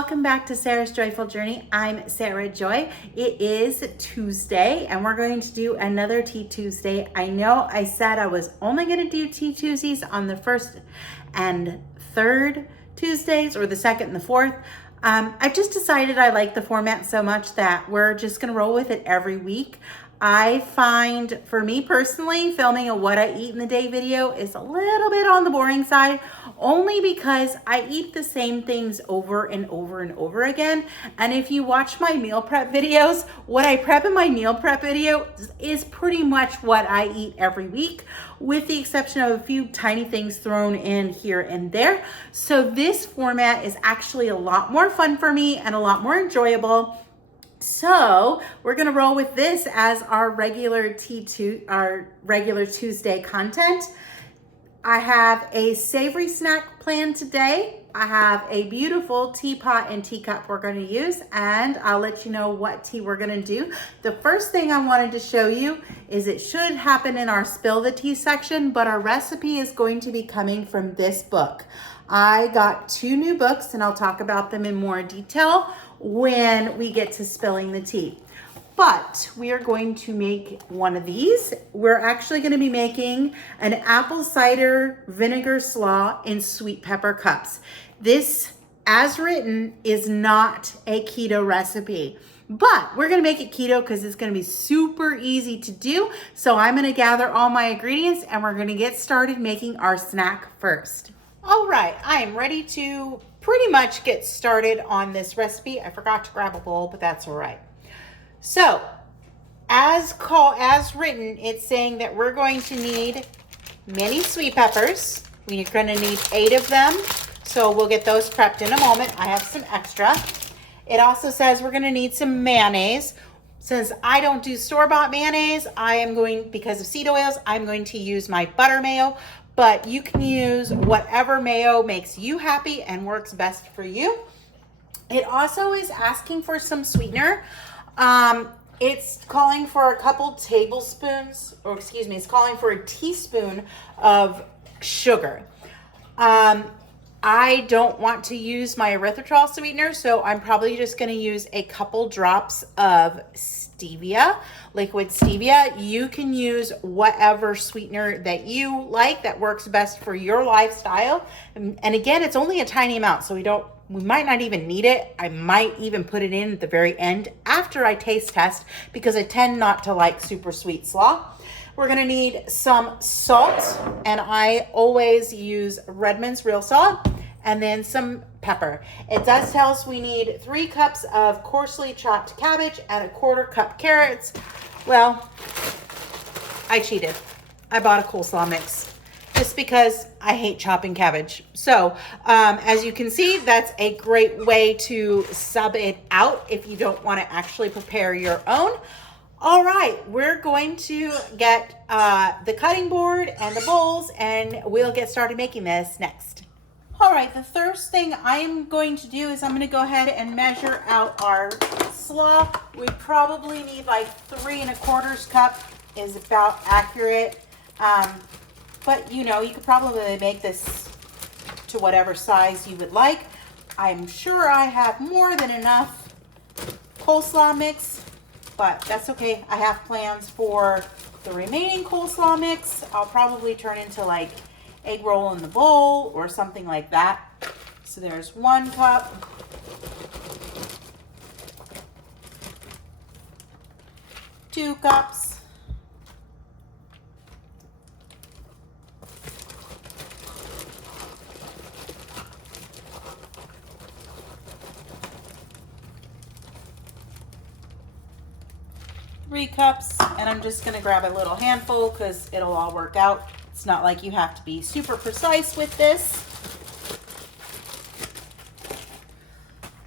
welcome back to Sarah's Joyful Journey. I'm Sarah Joy. It is Tuesday and we're going to do another Tea Tuesday. I know I said I was only going to do Tea Tuesdays on the first and third Tuesdays, or the second and the fourth. I've just decided I like the format so much that we're just going to roll with it every week. I find, for me personally, filming a what I eat in the day video is a little bit on the boring side, only because I eat the same things over and over and over again. And if you watch my meal prep videos, what I prep in my meal prep video is pretty much what I eat every week, with the exception of a few tiny things thrown in here and there. So this format is actually a lot more fun for me and a lot more enjoyable. So we're gonna roll with this as our regular Tuesday content. I have a savory snack planned today. I have a beautiful teapot and teacup we're gonna use, and I'll let you know what tea we're gonna do. The first thing I wanted to show you is, it should happen in our spill the tea section, but our recipe is going to be coming from this book. I got 2 new books and I'll talk about them in more detail when we get to spilling the tea. But we are going to make one of these. We're actually going to be making an apple cider vinegar slaw in sweet pepper cups. This, as written, is not a keto recipe, but we're going to make it keto because it's going to be super easy to do. So I'm going to gather all my ingredients and we're going to get started making our snack first. All right, I am ready to pretty much get started on this recipe. I forgot to grab a bowl, but that's all right. So, as written, it's saying that we're going to need mini sweet peppers. We're going to need 8 of them, so we'll get those prepped in a moment. I have some extra. It also says we're going to need some mayonnaise. Since I don't do store-bought mayonnaise, because of seed oils, I'm going to use my butter mayo. But you can use whatever mayo makes you happy and works best for you. It also is asking for some sweetener. It's calling for a couple tablespoons, or excuse me, it's calling for a teaspoon of sugar. I don't want to use my erythritol sweetener, so I'm probably just going to use a couple drops of stevia, liquid stevia. You can use whatever sweetener that you like that works best for your lifestyle. And again, it's only a tiny amount, so we might not even need it. I might even put it in at the very end after I taste test, because I tend not to like super sweet slaw. We're gonna need some salt, and I always use Redmond's real salt, and then some pepper. It does tell us we need 3 cups of coarsely chopped cabbage and 1/4 cup carrots. Well, I cheated. I bought a coleslaw mix just because I hate chopping cabbage. So as you can see, that's a great way to sub it out if you don't want to actually prepare your own. All right, we're going to get the cutting board and the bowls, and we'll get started making this next. All right, the first thing I'm going to do is I'm going to go ahead and measure out our slaw. We probably need like 3 1/4 cup is about accurate. But you know, you could probably make this to whatever size you would like. I'm sure I have more than enough coleslaw mix, but that's okay. I have plans for the remaining coleslaw mix. I'll probably turn into like egg roll in the bowl or something like that. So there's 1 cup. 2 cups. 3 cups, and I'm just going to grab a little handful because it'll all work out. It's not like you have to be super precise with this.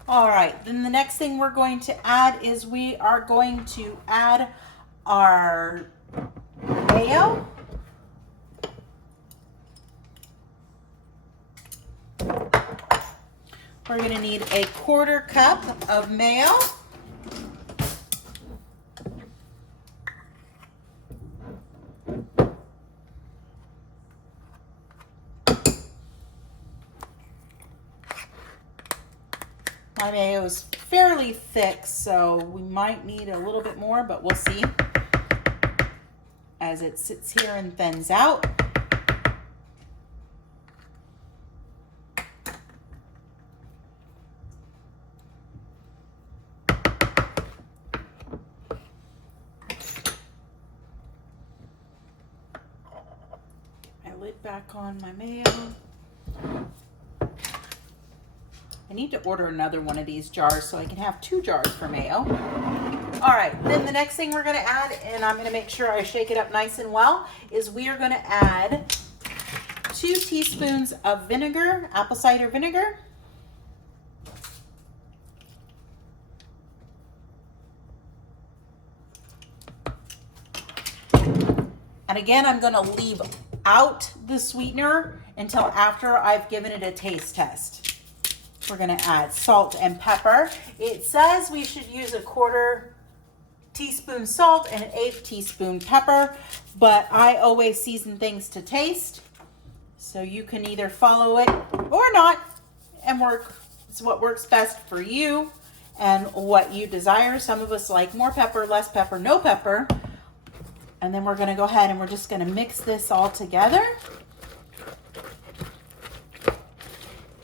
All right, then the next thing we're going to add is we are going to add our mayo. We're going to need a 1/4 cup of mayo. My mayo is fairly thick, so we might need a little bit more, but we'll see as it sits here and thins out. Lid back on my mayo. I need to order another one of these jars so I can have 2 jars for mayo. All right, then the next thing we're gonna add, and I'm gonna make sure I shake it up nice and well, is we are gonna add 2 teaspoons of vinegar, apple cider vinegar. And again, I'm gonna leave out the sweetener until after I've given it a taste test. We're gonna add salt and pepper. It says we should use a 1/4 teaspoon salt and an 1/8 teaspoon pepper, but I always season things to taste. So you can either follow it or not and work. It's what works best for you and what you desire. Some of us like more pepper, less pepper, no pepper. And then we're gonna go ahead and we're just gonna mix this all together.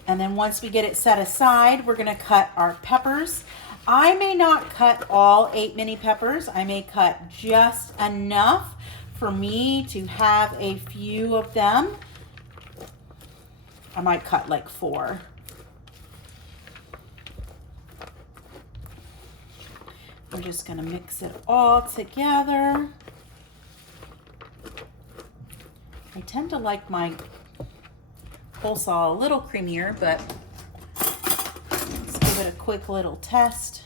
And then once we get it set aside, we're gonna cut our peppers. I may not cut all 8 mini peppers. I may cut just enough for me to have a few of them. I might cut like 4. We're just gonna mix it all together. I tend to like my coleslaw a little creamier, but let's give it a quick little test.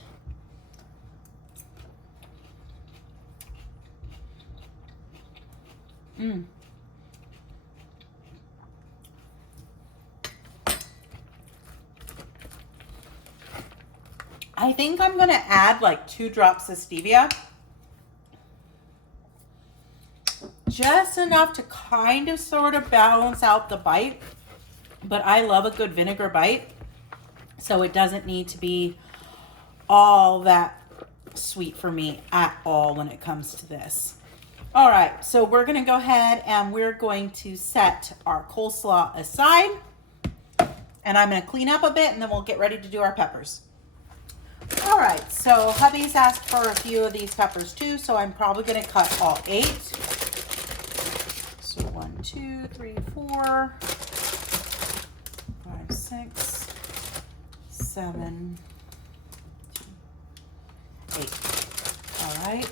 I think I'm gonna add like 2 drops of stevia. Just enough to kind of sort of balance out the bite, but I love a good vinegar bite, so it doesn't need to be all that sweet for me at all when it comes to this. All right, so we're gonna go ahead and we're going to set our coleslaw aside, and I'm gonna clean up a bit and then we'll get ready to do our peppers. All right, so hubby's asked for a few of these peppers too, so I'm probably gonna cut all 8. So 1, 2, 3, 4, 5, 6, 7, 8. All right.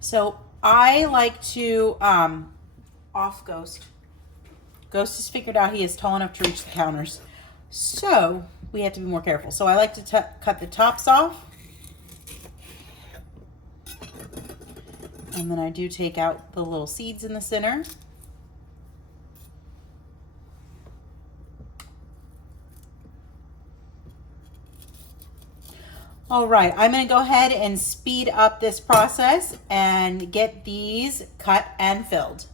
So I like to off Ghost. Ghost has figured out he is tall enough to reach the counters, so we have to be more careful. So I like to cut the tops off. And then I do take out the little seeds in the center. All right, I'm gonna go ahead and speed up this process and get these cut and filled.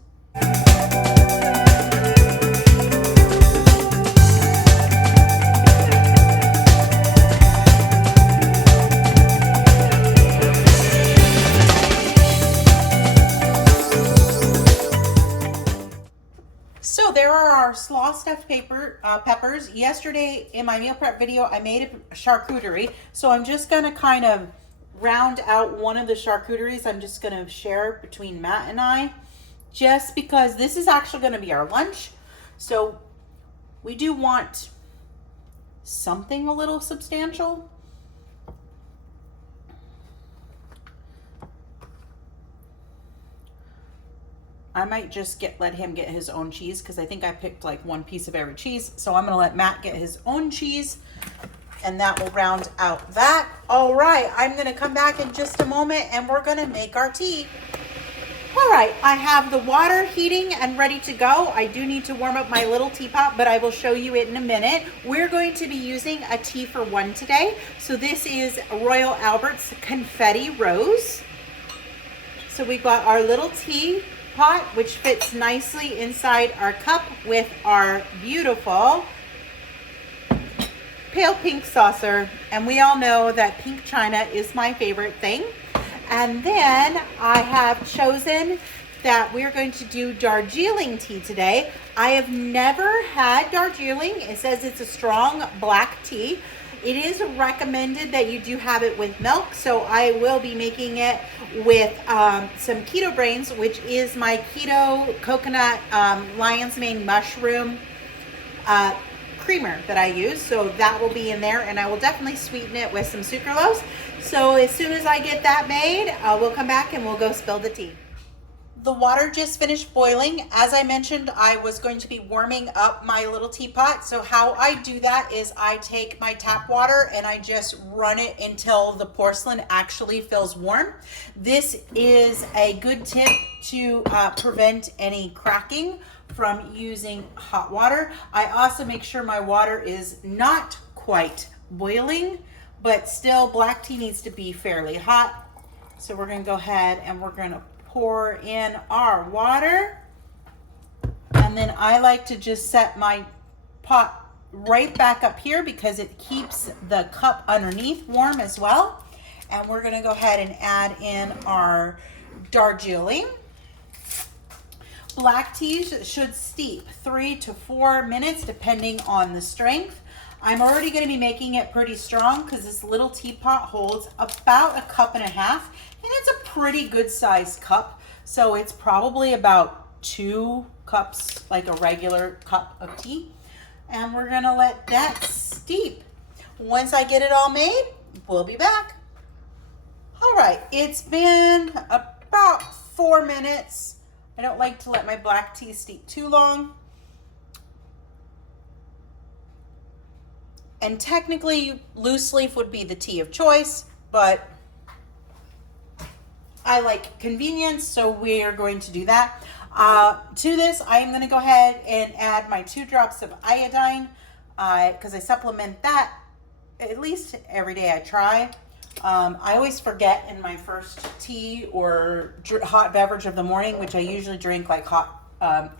So there are our slaw stuffed peppers. Yesterday in my meal prep video, I made a charcuterie. So I'm just gonna kind of round out one of the charcuteries. I'm just gonna share between Matt and I, just because this is actually gonna be our lunch. So we do want something a little substantial. I might just let him get his own cheese, because I think I picked like 1 piece of every cheese. So I'm gonna let Matt get his own cheese, and that will round out that. All right, I'm gonna come back in just a moment and we're gonna make our tea. All right, I have the water heating and ready to go. I do need to warm up my little teapot, but I will show you it in a minute. We're going to be using a tea for one today. So this is Royal Albert's Confetti Rose. So we've got our little tea pot, which fits nicely inside our cup with our beautiful pale pink saucer, and we all know that pink china is my favorite thing. And then I have chosen that we're going to do Darjeeling tea today. I have never had Darjeeling. It says it's a strong black tea. It is recommended that you do have it with milk, so I will be making it with some keto brains, which is my keto coconut lion's mane mushroom creamer that I use. So that will be in there, and I will definitely sweeten it with some sucralose. So as soon as I get that made, we'll come back and we'll go spill the tea. The water just finished boiling. As I mentioned, I was going to be warming up my little teapot. So how I do that is I take my tap water and I just run it until the porcelain actually feels warm. This is a good tip to prevent any cracking from using hot water. I also make sure my water is not quite boiling, but still black tea needs to be fairly hot. So we're gonna go ahead and we're gonna pour in our water. And then I like to just set my pot right back up here because it keeps the cup underneath warm as well. And we're gonna go ahead and add in our Darjeeling. Black teas should steep 3 to 4 minutes depending on the strength. I'm already going to be making it pretty strong because this little teapot holds about 1.5 cups, and it's a pretty good sized cup. So it's probably about 2 cups, like a regular cup of tea. And we're going to let that steep. Once I get it all made, we'll be back. All right, it's been about 4 minutes. I don't like to let my black tea steep too long. And technically, loose leaf would be the tea of choice, but I like convenience, so we are going to do that. To this, I am going to go ahead and add my 2 drops of iodine because I supplement that at least every day I try. I always forget in my first tea or hot beverage of the morning, which I usually drink like hot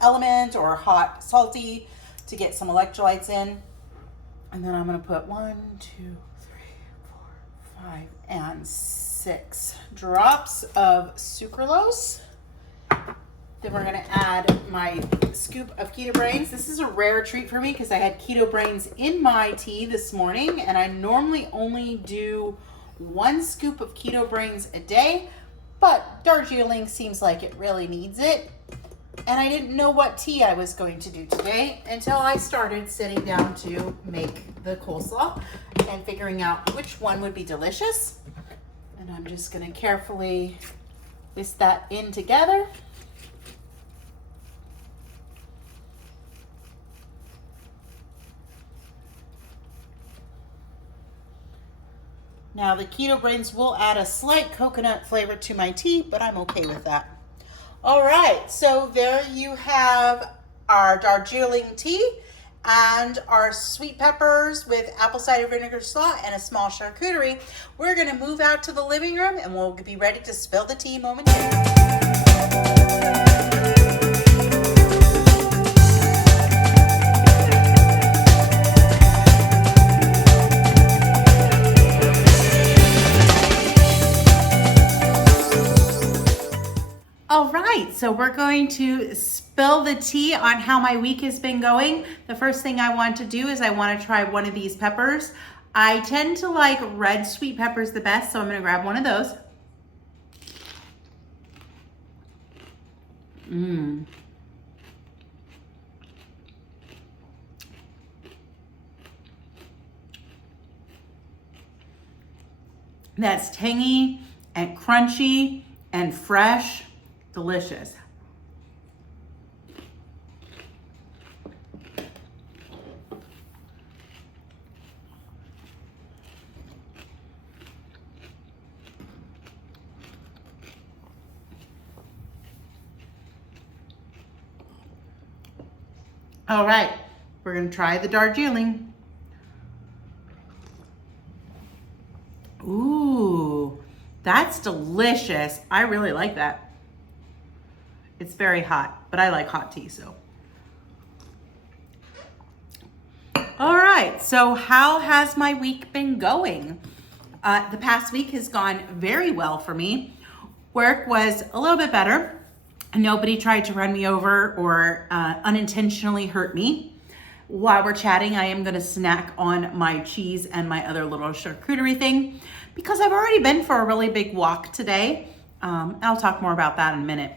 element or hot salty to get some electrolytes in. And then I'm going to put 1, 2, 3, 4, 5, and 6 drops of sucralose. Then we're going to add my scoop of keto brains. This is a rare treat for me because I had keto brains in my tea this morning, and I normally only do 1 scoop of keto brains a day, but Darjeeling seems like it really needs it. And I didn't know what tea I was going to do today until I started sitting down to make the coleslaw and figuring out which one would be delicious. And I'm just going to carefully whisk that in together. Now the keto brains will add a slight coconut flavor to my tea, but I'm okay with that. All right, so there you have our Darjeeling tea and our sweet peppers with apple cider vinegar slaw and a small charcuterie. We're gonna move out to the living room and we'll be ready to spill the tea momentarily. All right, so we're going to spill the tea on how my week has been going. The first thing I want to do is I want to try one of these peppers. I tend to like red sweet peppers the best, so I'm going to grab one of those. That's tangy and crunchy and fresh. Delicious. All right, we're going to try the Darjeeling. Ooh, that's delicious. I really like that. It's very hot, but I like hot tea, so. All right, so how has my week been going? The past week has gone very well for me. Work was a little bit better. Nobody tried to run me over or unintentionally hurt me. While we're chatting, I am gonna snack on my cheese and my other little charcuterie thing because I've already been for a really big walk today. I'll talk more about that in a minute.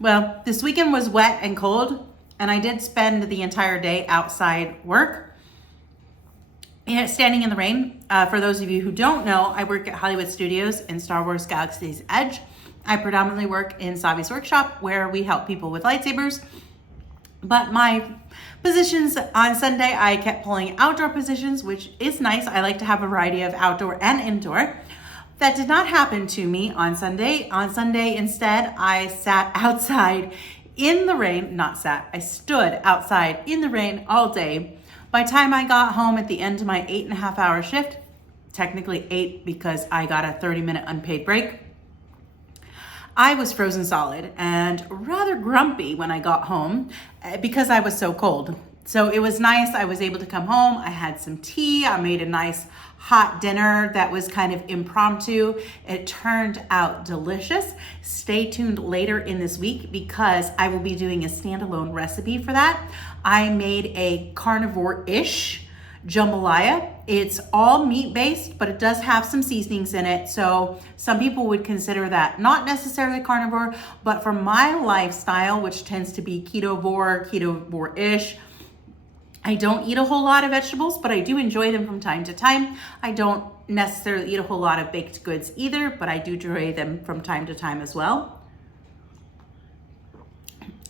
Well, this weekend was wet and cold, and I did spend the entire day outside work, standing in the rain. For those of you who don't know, I work at Hollywood Studios in Star Wars Galaxy's Edge. I predominantly work in Savi's workshop where we help people with lightsabers. But my positions on Sunday, I kept pulling outdoor positions, which is nice. I like to have a variety of outdoor and indoor. That did not happen to me on Sunday. On Sunday, instead, I sat outside in the rain, I stood outside in the rain all day. By the time I got home at the end of my 8.5-hour shift, technically 8 because I got a 30-minute unpaid break, I was frozen solid and rather grumpy when I got home because I was so cold. So it was nice. I was able to come home. I had some tea. I made a nice hot dinner that was kind of impromptu. It turned out delicious. Stay tuned later in this week because I will be doing a standalone recipe for that. I made a carnivore-ish jambalaya. It's all meat-based, but it does have some seasonings in it. So some people would consider that not necessarily carnivore, but for my lifestyle, which tends to be ketovore-ish, I don't eat a whole lot of vegetables, but I do enjoy them from time to time. I don't necessarily eat a whole lot of baked goods either, but I do enjoy them from time to time as well.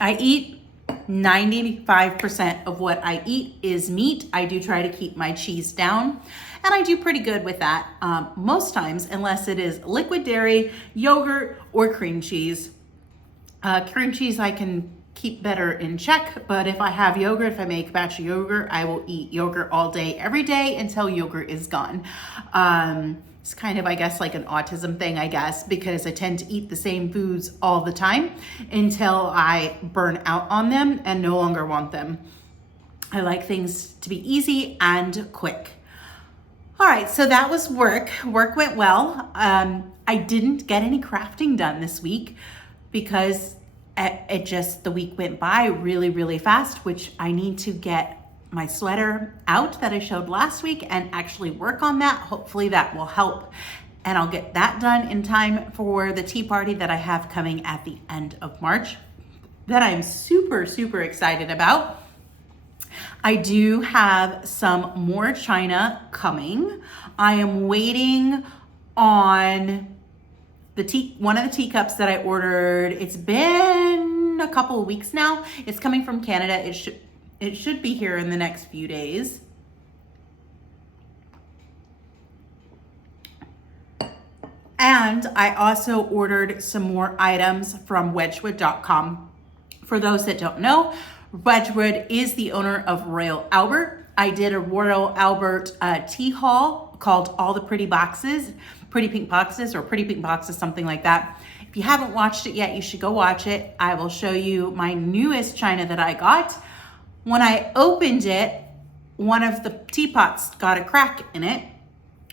I eat 95% of what I eat is meat. I do try to keep my cheese down, and I do pretty good with that most times, unless it is liquid dairy, yogurt, or cream cheese. Cream cheese I can keep better in check, but if I have yogurt, if I make a batch of yogurt, I will eat yogurt all day, every day until yogurt is gone. It's kind of, I guess, like an autism thing, I guess, because I tend to eat the same foods all the time until I burn out on them and no longer want them. I like things to be easy and quick. All right, so that was work. Work went well. I didn't get any crafting done this week because the week went by really, really fast, which I need to get my sweater out that I showed last week and actually work on that. Hopefully that will help. And I'll get that done in time for the tea party that I have coming at the end of March that I'm super, super excited about. I do have some more china coming. I am waiting on one of the teacups that I ordered. It's been a couple of weeks now. It's coming from Canada. It should be here in the next few days. And I also ordered some more items from Wedgwood.com. For those that don't know, Wedgwood is the owner of Royal Albert. I did a Royal Albert tea haul called All the Pretty Boxes, Pretty Pink Boxes, or Pretty Pink Boxes, something like that. If you haven't watched it yet, you should go watch it. I will show you my newest china that I got. When I opened it, one of the teapots got a crack in it.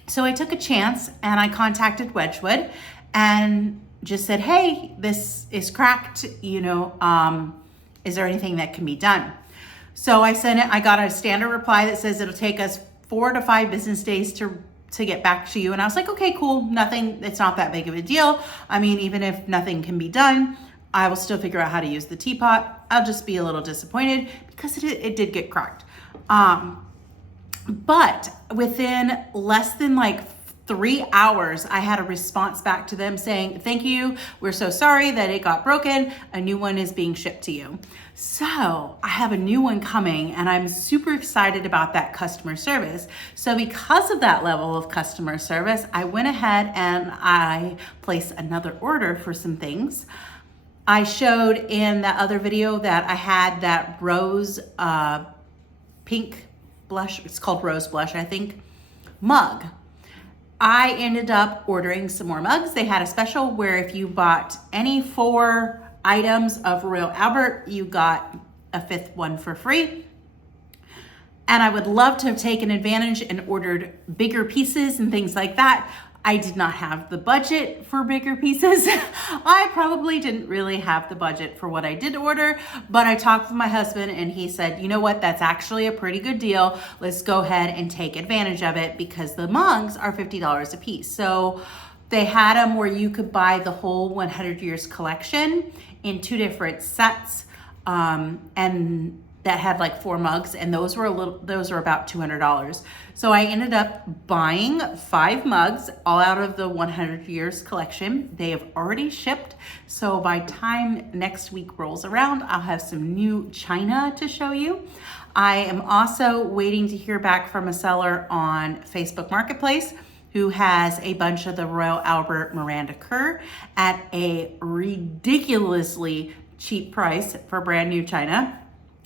So I took a chance and I contacted Wedgwood and just said, hey, this is cracked, is there anything that can be done? So I sent it, I got a standard reply that says it'll take us 4 to 5 business days to get back to you. And I was like, okay, cool, it's not that big of a deal. I mean, even if nothing can be done, I will still figure out how to use the teapot. I'll just be a little disappointed because it did get cracked. But within less than 3 hours, I had a response back to them saying, thank you, we're so sorry that it got broken. A new one is being shipped to you. So I have a new one coming and I'm super excited about that customer service. So because of that level of customer service, I went ahead and I placed another order for some things. I showed in that other video that I had that rose pink blush, it's called Rose Blush, I think, mug. I ended up ordering some more mugs. They had a special where if you bought any 4 items of Royal Albert, you got a 5th one for free. And I would love to have taken advantage and ordered bigger pieces and things like that. I did not have the budget for bigger pieces. I probably didn't really have the budget for what I did order, but I talked with my husband and he said, you know what, that's actually a pretty good deal. Let's go ahead and take advantage of it because the mugs are $50 a piece. So they had them where you could buy the whole 100 years collection in 2 different sets, and that had like 4 mugs, and those were about $200. So I ended up buying 5 mugs all out of the 100 years collection. They have already shipped. So by time next week rolls around, I'll have some new china to show you. I am also waiting to hear back from a seller on Facebook Marketplace who has a bunch of the Royal Albert Miranda Kerr at a ridiculously cheap price for brand new china.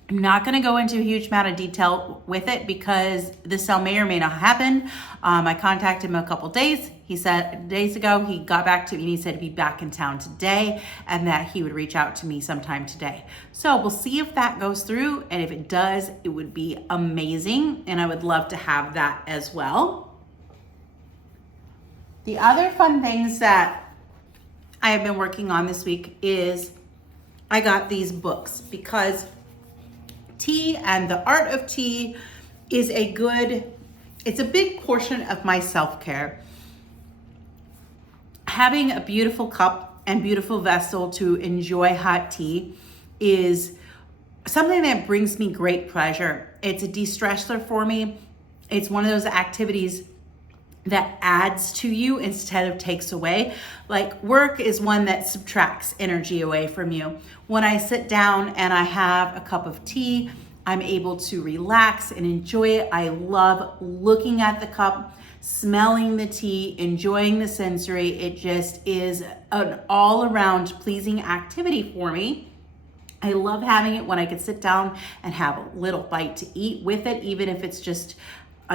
I'm not gonna go into a huge amount of detail with it because the sale may or may not happen. I contacted him a couple days. He said days ago, he got back to me and he said he'd be back in town today and that he would reach out to me sometime today. So we'll see if that goes through, and if it does, it would be amazing and I would love to have that as well. The other fun things that I have been working on this week is I got these books because tea and the art of tea is it's a big portion of my self-care. Having a beautiful cup and beautiful vessel to enjoy hot tea is something that brings me great pleasure. It's a de-stressor for me. It's one of those activities that adds to you instead of takes away. Like work is one that subtracts energy away from you. When I sit down and I have a cup of tea, I'm able to relax and enjoy it. I love looking at the cup, smelling the tea, enjoying the sensory. It just is an all around pleasing activity for me. I love having it when I could sit down and have a little bite to eat with it, even if it's just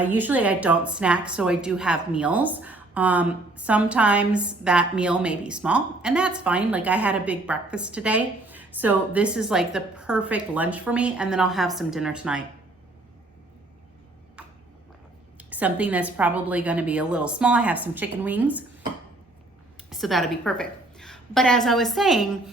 usually I don't snack, so I do have meals. Sometimes that meal may be small, and that's fine. Like I had a big breakfast today, so this is like the perfect lunch for me, and then I'll have some dinner tonight. Something that's probably gonna be a little small. I have some chicken wings, so that'll be perfect. But as I was saying,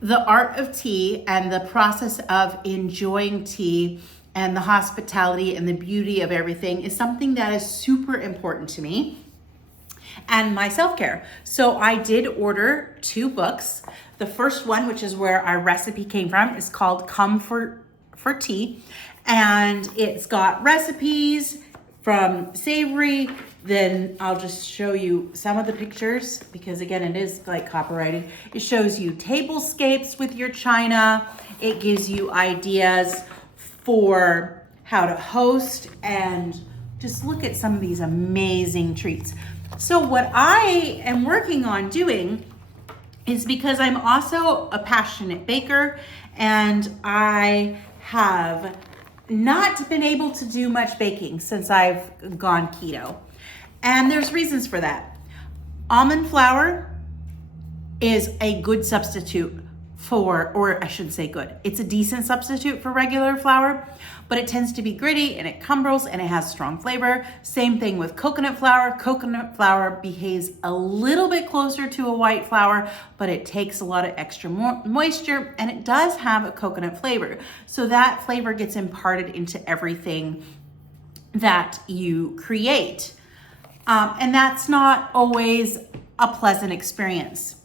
the art of tea and the process of enjoying tea and the hospitality and the beauty of everything is something that is super important to me and my self-care. So I did order 2 books. The first one, which is where our recipe came from, is called Come for Tea. And it's got recipes from savory. Then I'll just show you some of the pictures because again, it is like copyrighted. It shows you tablescapes with your china. It gives you ideas for how to host, and just look at some of these amazing treats. So what I am working on doing is, because I'm also a passionate baker and I have not been able to do much baking since I've gone keto. And there's reasons for that. Almond flour is a good substitute for, or I shouldn't say good, it's a decent substitute for regular flour, but it tends to be gritty and it crumbles and it has strong flavor. Same thing with coconut flour. Coconut flour behaves a little bit closer to a white flour, but it takes a lot of extra moisture and it does have a coconut flavor. So that flavor gets imparted into everything that you create. And that's not always a pleasant experience.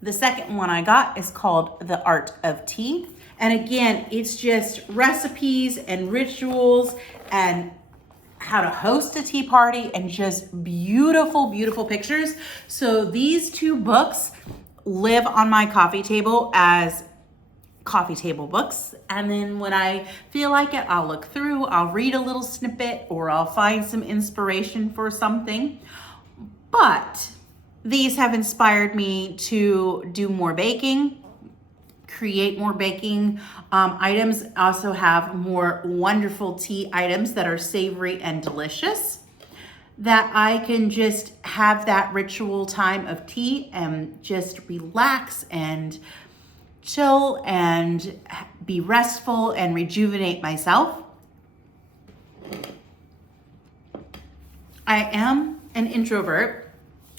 The second one I got is called The Art of Tea. And again, it's just recipes and rituals and how to host a tea party and just beautiful, beautiful pictures. So these 2 books live on my coffee table as coffee table books. And then when I feel like it, I'll look through, I'll read a little snippet, or I'll find some inspiration for something. But these have inspired me to do more baking, create more baking items. Also have more wonderful tea items that are savory and delicious, that I can just have that ritual time of tea and just relax and chill and be restful and rejuvenate myself. I am an introvert,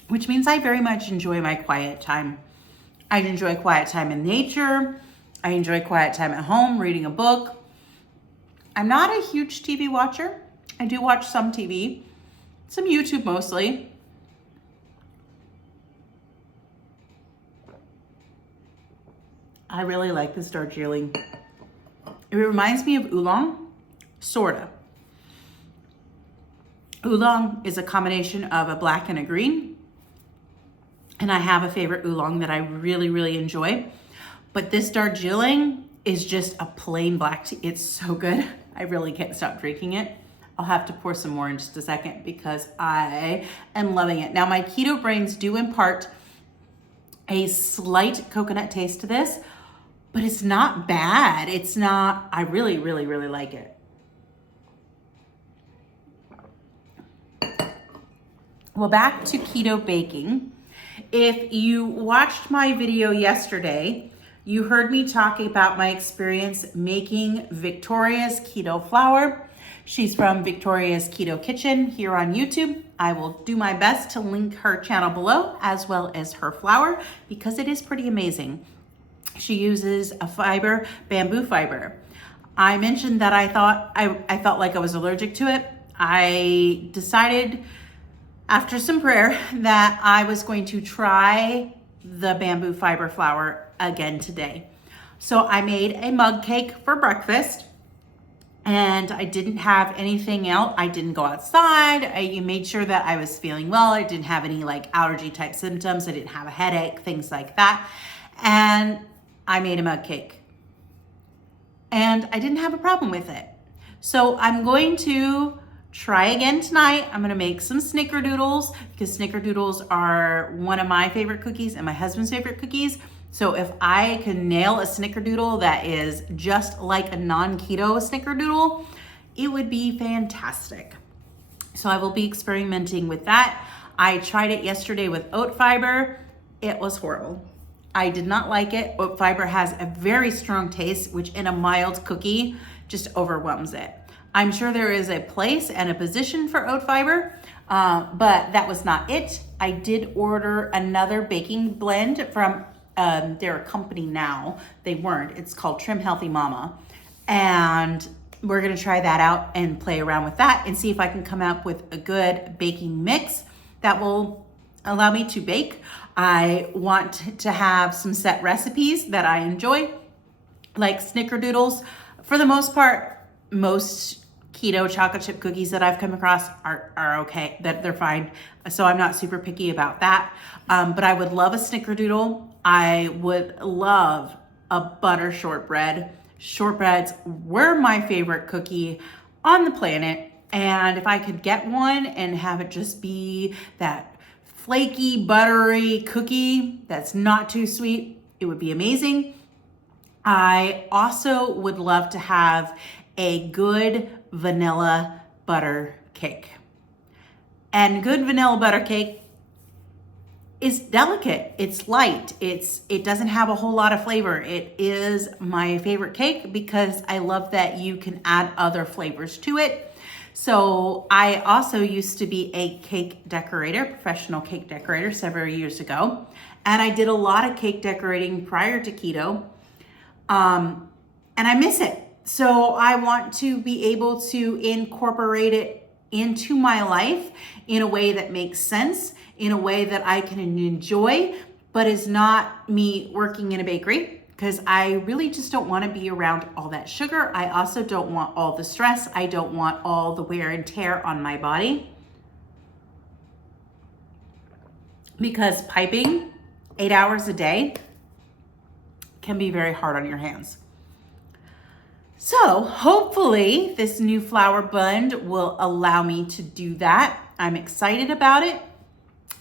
which means I very much enjoy my quiet time. I enjoy quiet time in nature. I enjoy quiet time at home, reading a book. I'm not a huge TV watcher. I do watch some TV, some YouTube mostly. I really like this Darjeeling. It reminds me of oolong, sorta. Oolong is a combination of a black and a green. And I have a favorite oolong that I really, really enjoy. But this Darjeeling is just a plain black tea. It's so good. I really can't stop drinking it. I'll have to pour some more in just a second because I am loving it. Now my keto brains do impart a slight coconut taste to this, but it's not bad. It's not, I really, really, really like it. Well, back to keto baking. If you watched my video yesterday, you heard me talking about my experience making Victoria's keto flour. She's from Victoria's Keto Kitchen here on YouTube. I will do my best to link her channel below as well as her flour because it is pretty amazing. She uses a fiber, bamboo fiber. I mentioned that I felt like I was allergic to it. I decided after some prayer that I was going to try the bamboo fiber flour again today. So I made a mug cake for breakfast and I didn't have anything else. I didn't go outside. I made sure that I was feeling well. I didn't have any like allergy type symptoms. I didn't have a headache, things like that. And I made a mug cake and I didn't have a problem with it. So I'm going to try again tonight. I'm gonna make some snickerdoodles because snickerdoodles are one of my favorite cookies and my husband's favorite cookies. So if I can nail a snickerdoodle that is just like a non-keto snickerdoodle, it would be fantastic. So I will be experimenting with that. I tried it yesterday with oat fiber. It was horrible. I did not like it. Oat fiber has a very strong taste, which in a mild cookie just overwhelms it. I'm sure there is a place and a position for oat fiber, but that was not it. I did order another baking blend from, they're a company now. They weren't. It's called Trim Healthy Mama. And we're gonna try that out and play around with that and see if I can come up with a good baking mix that will allow me to bake. I want to have some set recipes that I enjoy, like snickerdoodles. For the most part, most keto chocolate chip cookies that I've come across are okay, that they're fine. So I'm not super picky about that. But I would love a snickerdoodle. I would love a butter shortbread. Shortbreads were my favorite cookie on the planet. And if I could get one and have it just be that flaky, buttery cookie that's not too sweet, it would be amazing. I also would love to have a good vanilla butter cake. And good vanilla butter cake is delicate. It's light. It doesn't have a whole lot of flavor. It is my favorite cake because I love that you can add other flavors to it. So I also used to be a cake decorator, professional cake decorator several years ago. And I did a lot of cake decorating prior to keto. And I miss it. So I want to be able to incorporate it into my life in a way that makes sense, in a way that I can enjoy, but is not me working in a bakery, because I really just don't want to be around all that sugar. I also don't want all the stress. I don't want all the wear and tear on my body. Because piping 8 hours a day can be very hard on your hands. So hopefully this new flour blend will allow me to do that. I'm excited about it.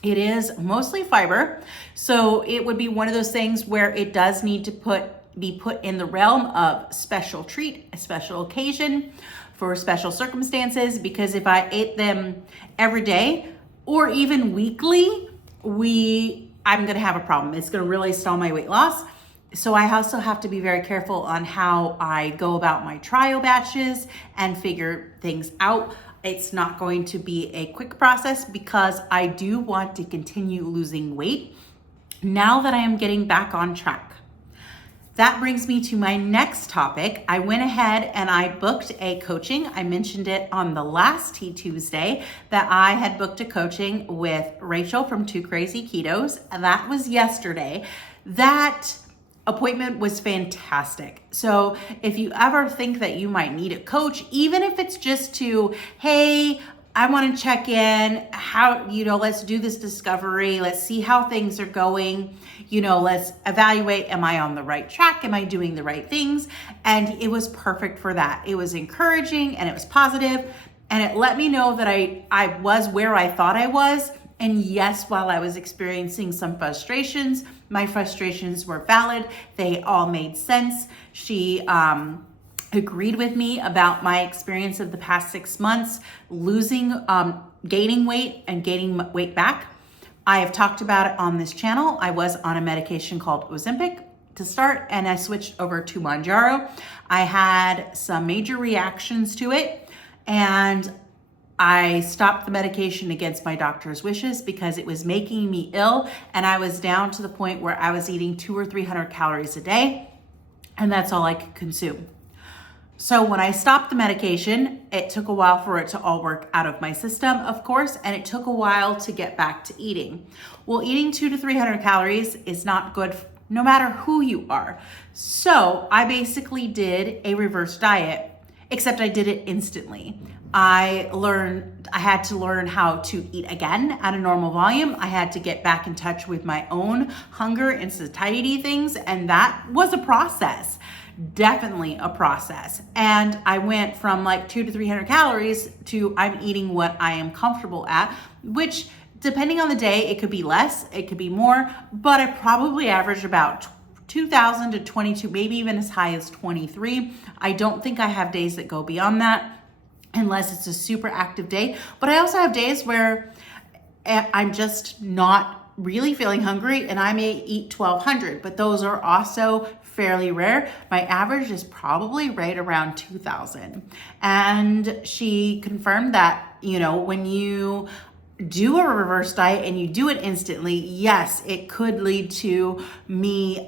It is mostly fiber, so it would be one of those things where it does need to be put in the realm of special treat, a special occasion for special circumstances, because if I ate them every day or even weekly, I'm gonna have a problem. It's gonna really stall my weight loss. So I also have to be very careful on how I go about my trial batches and figure things out. it's not going to be a quick process because I do want to continue losing weight now that I am getting back on track. That brings me to my next topic. I went ahead and I booked a coaching. I mentioned it on the last Tea Tuesday that I had booked a coaching with Rachel from Two Crazy Ketos. That was yesterday. That appointment was fantastic. So if you ever think that you might need a coach, even if it's just to, hey, I want to check in, let's do this discovery. Let's see how things are going. Let's evaluate, am I on the right track? Am I doing the right things? And it was perfect for that. It was encouraging and it was positive, and it let me know that I was where I thought I was. And yes, while I was experiencing some frustrations, my frustrations were valid. They all made sense. She agreed with me about my experience of the past 6 months, gaining weight and gaining weight back. I have talked about it on this channel. I was on a medication called Ozempic to start, and I switched over to Mounjaro. I had some major reactions to it, and I stopped the medication against my doctor's wishes because it was making me ill, and I was down to the point where I was eating 200 or 300 calories a day, and that's all I could consume. So when I stopped the medication, it took a while for it to all work out of my system, of course, and it took a while to get back to eating. Well, eating 200 to 300 calories is not good no matter who you are. So I basically did a reverse diet, except I did it instantly. I had to learn how to eat again at a normal volume. I had to get back in touch with my own hunger and satiety things, and that was a process. Definitely a process. And I went from like 200 to 300 calories to I'm eating what I am comfortable at, which depending on the day, it could be less, it could be more, but I probably averaged about 2,000 to 22, maybe even as high as 23. I don't think I have days that go beyond that unless it's a super active day. But I also have days where I'm just not really feeling hungry and I may eat 1,200, but those are also fairly rare. My average is probably right around 2,000. And she confirmed that, when you do a reverse diet and you do it instantly, yes, it could lead to me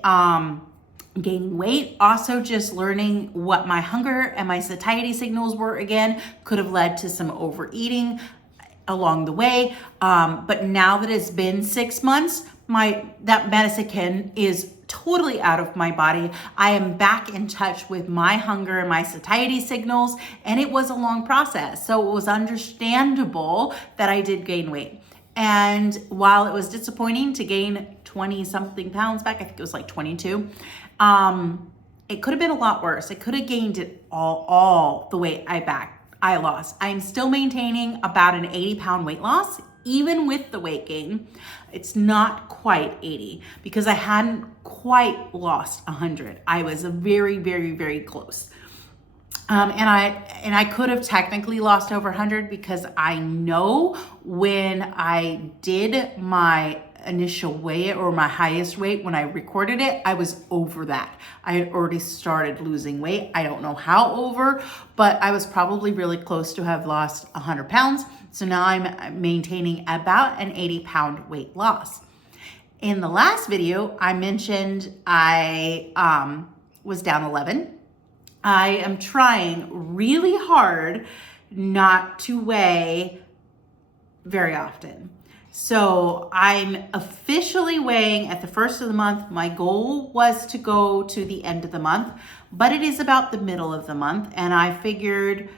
gaining weight. Also, just learning what my hunger and my satiety signals were again could have led to some overeating along the way. But now that it's been 6 months, that medicine is totally out of my body. I am back in touch with my hunger and my satiety signals, and it was a long process. So it was understandable that I did gain weight. And while it was disappointing to gain 20 something pounds back, I think it was like 22, it could have been a lot worse. I could have gained it all the weight I lost. I'm still maintaining about an 80-pound weight loss, even with the weight gain. It's not quite 80 because I hadn't quite lost 100. I was very, very, very close. And I could have technically lost over 100 because I know when I did my initial weight or my highest weight, when I recorded it, I was over that. I had already started losing weight. I don't know how over, but I was probably really close to have lost 100 pounds. So now I'm maintaining about an 80-pound weight loss. In the last video, I mentioned I was down 11. I am trying really hard not to weigh very often. So I'm officially weighing at the first of the month. My goal was to go to the end of the month, but it is about the middle of the month. And I figured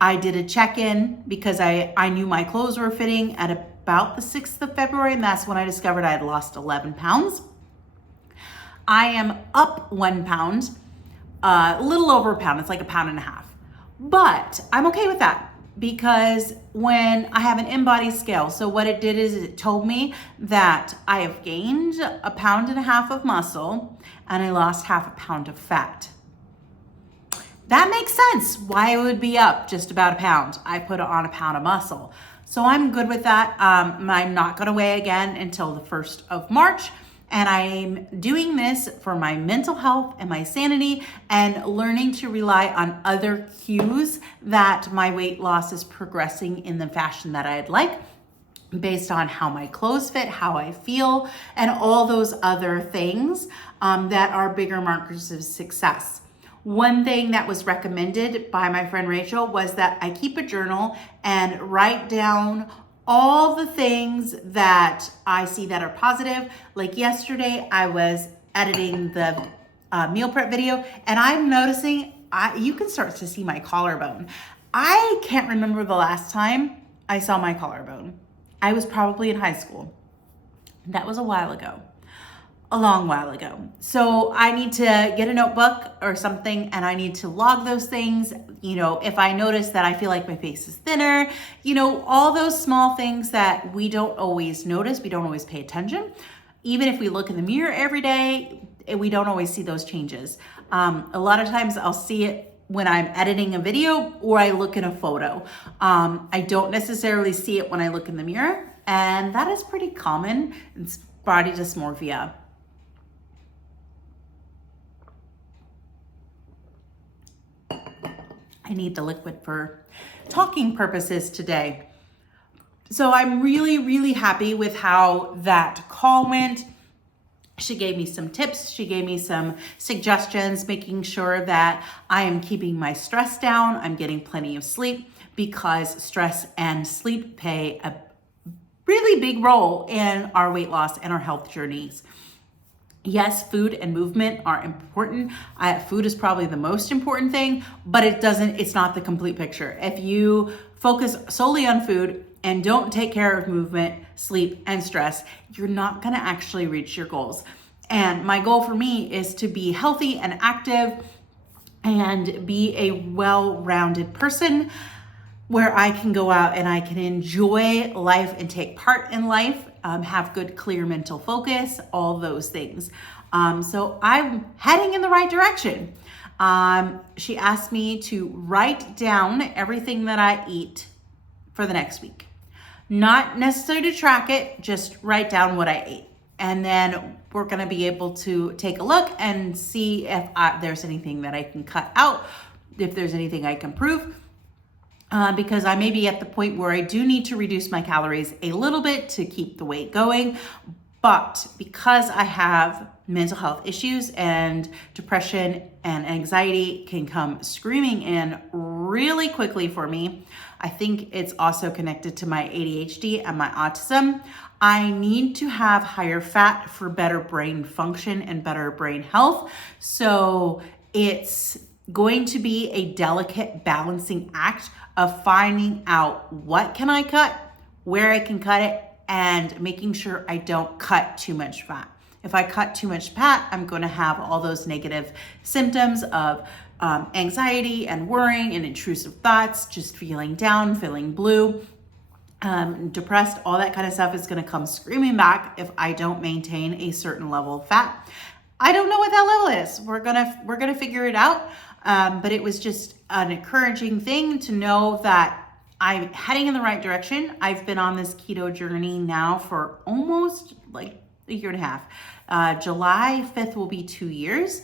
I did a check-in because I knew my clothes were fitting at about the 6th of February, and that's when I discovered I had lost 11 pounds. I am up 1 pound, a little over a pound. It's like 1.5 pounds. But I'm okay with that because when I have an in-body scale, so what it did is it told me that I have gained 1.5 pounds of muscle and I lost 0.5 pound of fat. That makes sense why it would be up just about 1 pound. I put on 1 pound of muscle. So I'm good with that. I'm not gonna weigh again until the 1st of March. And I'm doing this for my mental health and my sanity, and learning to rely on other cues that my weight loss is progressing in the fashion that I'd like, based on how my clothes fit, how I feel, and all those other things that are bigger markers of success. One thing that was recommended by my friend Rachel was that I keep a journal and write down all the things that I see that are positive. Like yesterday, I was editing the meal prep video, and I'm noticing you can start to see my collarbone. I can't remember the last time I saw my collarbone. I was probably in high school. That was a while ago, a long while ago. So I need to get a notebook or something, and I need to log those things. You know, if I notice that I feel like my face is thinner, you know, all those small things that we don't always notice, we don't always pay attention. Even if we look in the mirror every day, we don't always see those changes. A lot of times I'll see it when I'm editing a video or I look in a photo. I don't necessarily see it when I look in the mirror, and that is pretty common. It's body dysmorphia. I need the liquid for talking purposes today. So I'm really, really happy with how that call went. She gave me some tips. She gave me some suggestions, making sure that I am keeping my stress down. I'm getting plenty of sleep, because stress and sleep play a really big role in our weight loss and our health journeys. Yes, food and movement are important. Food is probably the most important thing, but it's not the complete picture. If you focus solely on food and don't take care of movement, sleep, and stress, you're not gonna actually reach your goals. And my goal for me is to be healthy and active and be a well-rounded person, where I can go out and I can enjoy life and take part in life, have good, clear mental focus, all those things. So I'm heading in the right direction. She asked me to write down everything that I eat for the next week. Not necessarily to track it, just write down what I ate. And then we're gonna be able to take a look and see if there's anything that I can cut out, if there's anything I can improve. Because I may be at the point where I do need to reduce my calories a little bit to keep the weight going. But because I have mental health issues, and depression and anxiety can come screaming in really quickly for me, I think it's also connected to my ADHD and my autism. I need to have higher fat for better brain function and better brain health. So it's going to be a delicate balancing act of finding out what can I cut, where I can cut it, and making sure I don't cut too much fat. If I cut too much fat, I'm going to have all those negative symptoms of anxiety and worrying and intrusive thoughts, just feeling down, feeling blue, depressed. All that kind of stuff is going to come screaming back if I don't maintain a certain level of fat. I don't know what that level is. We're gonna figure it out. But it was just an encouraging thing to know that I'm heading in the right direction. I've been on this keto journey now for almost like a year and a half. July 5th will be 2 years.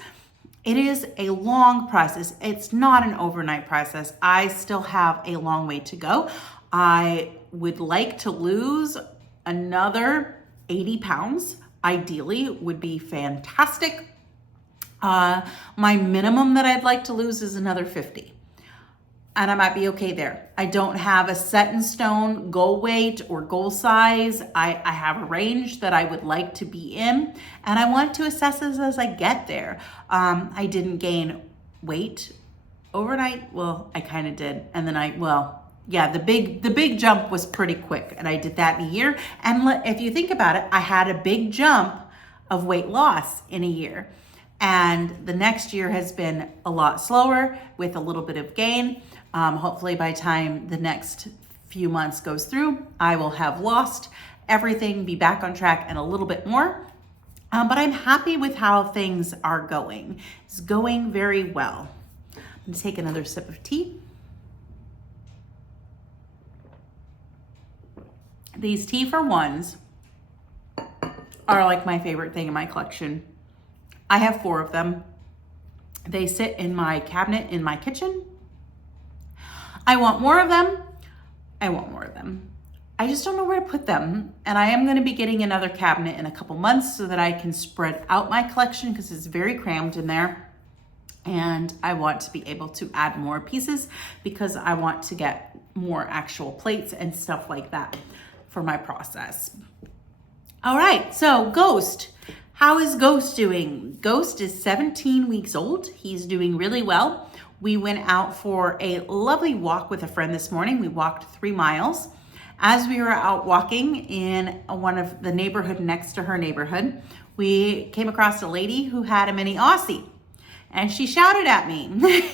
It is a long process. It's not an overnight process. I still have a long way to go. I would like to lose another 80 pounds. Ideally, would be fantastic. My minimum that I'd like to lose is another 50. And I might be okay there. I don't have a set in stone goal weight or goal size. I have a range that I would like to be in, and I want to assess this as I get there. I didn't gain weight overnight. Well, I kind of did. And then the big jump was pretty quick, and I did that in a year. And if you think about it, I had a big jump of weight loss in a year. And the next year has been a lot slower with a little bit of gain. Hopefully by the time the next few months goes through, I will have lost everything, be back on track and a little bit more. But I'm happy with how things are going. It's going very well. I'm gonna take another sip of tea. These tea for ones are like my favorite thing in my collection. I have 4 of them. They sit in my cabinet in my kitchen. I want more of them. I want more of them. I just don't know where to put them. And I am going to be getting another cabinet in a couple months so that I can spread out my collection because it's very crammed in there. And I want to be able to add more pieces because I want to get more actual plates and stuff like that for my process. All right, so Ghost. How is Ghost doing? Ghost is 17 weeks old. He's doing really well. We went out for a lovely walk with a friend this morning. We walked 3 miles. As we were out walking in one of the neighborhood next to her neighborhood, we came across a lady who had a mini Aussie. And she shouted at me,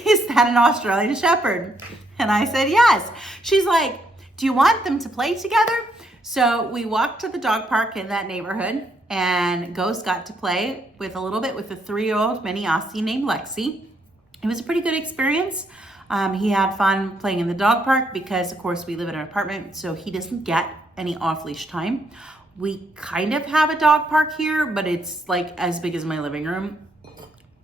"Is that an Australian Shepherd?" And I said, "Yes." She's like, "Do you want them to play together?" So we walked to the dog park in that neighborhood, and Ghost got to play with a little bit with a 3-year-old mini Aussie named Lexi. It was a pretty good experience. He had fun playing in the dog park because, of course, we live in an apartment, so he doesn't get any off-leash time. We kind of have a dog park here, but it's like as big as my living room.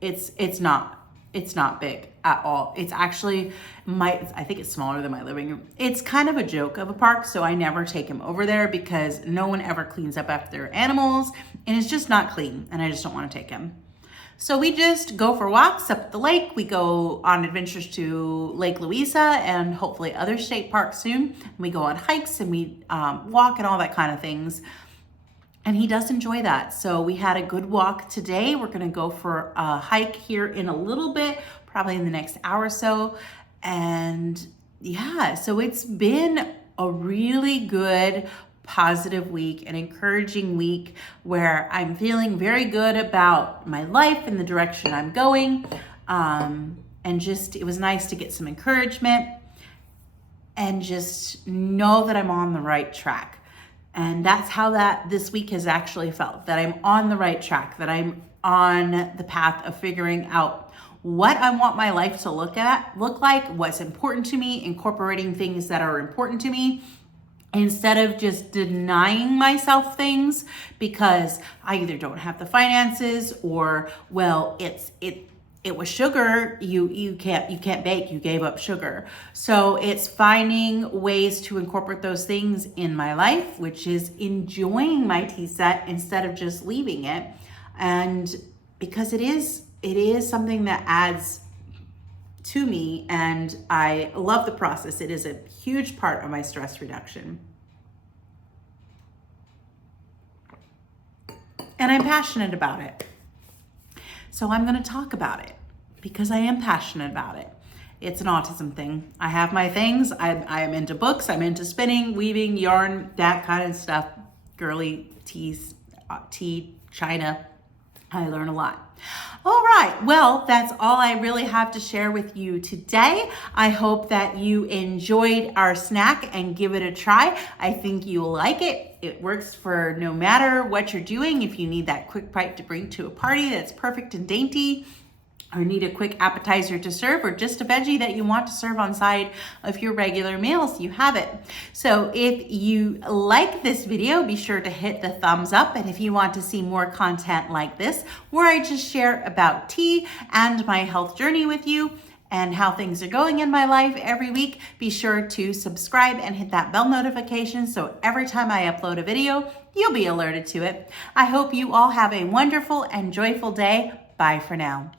It's not big at all. It's actually I think it's smaller than my living room. It's kind of a joke of a park, so I never take him over there because no one ever cleans up after their animals, and it's just not clean, and I just don't want to take him. So we just go for walks up at the lake. We go on adventures to Lake Louisa and hopefully other state parks soon. We go on hikes and we walk and all that kind of things. And he does enjoy that. So we had a good walk today. We're gonna go for a hike here in a little bit, probably in the next hour or so. And yeah, so it's been a really good, positive week, an encouraging week where I'm feeling very good about my life and the direction I'm going. And just, it was nice to get some encouragement and just know that I'm on the right track. And that's how this week has actually felt, that I'm on the right track, that I'm on the path of figuring out what I want my life to look like, what's important to me, incorporating things that are important to me, instead of just denying myself things because I either don't have the finances or, well, it was sugar, you can't bake, you gave up sugar. So it's finding ways to incorporate those things in my life, which is enjoying my tea set instead of just leaving it. And because it is something that adds to me, and I love the process. It is a huge part of my stress reduction. And I'm passionate about it. So I'm going to talk about it because I am passionate about it. It's an autism thing. I have my things. I am into books. I'm into spinning, weaving, yarn, that kind of stuff. Girly teas, tea, china. I learn a lot. All right, well, that's all I really have to share with you today. I hope that you enjoyed our snack and give it a try. I think you'll like it. It works for no matter what you're doing. If you need that quick bite to bring to a party that's perfect and dainty, or need a quick appetizer to serve, or just a veggie that you want to serve on side of your regular meals, you have it. So if you like this video, be sure to hit the thumbs up. And if you want to see more content like this, where I just share about tea and my health journey with you and how things are going in my life every week, be sure to subscribe and hit that bell notification so every time I upload a video, you'll be alerted to it. I hope you all have a wonderful and joyful day. Bye for now.